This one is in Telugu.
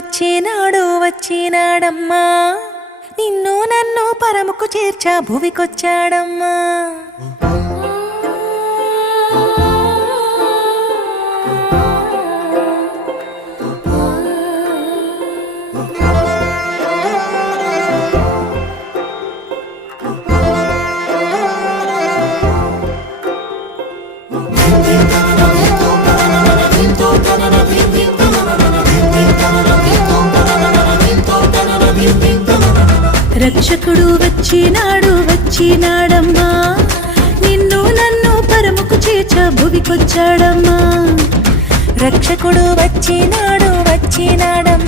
వచ్చినాడు వచ్చినాడమ్మా నిన్ను నన్ను పరముకు చేర్చా భువికొచ్చాడమ్మా రక్షకుడు వచ్చినాడు వచ్చినాడమ్మా నిన్ను నన్ను పరముకు చేర్చ భువికొచ్చాడమ్మా రక్షకుడు వచ్చినాడు వచ్చినాడమ్మా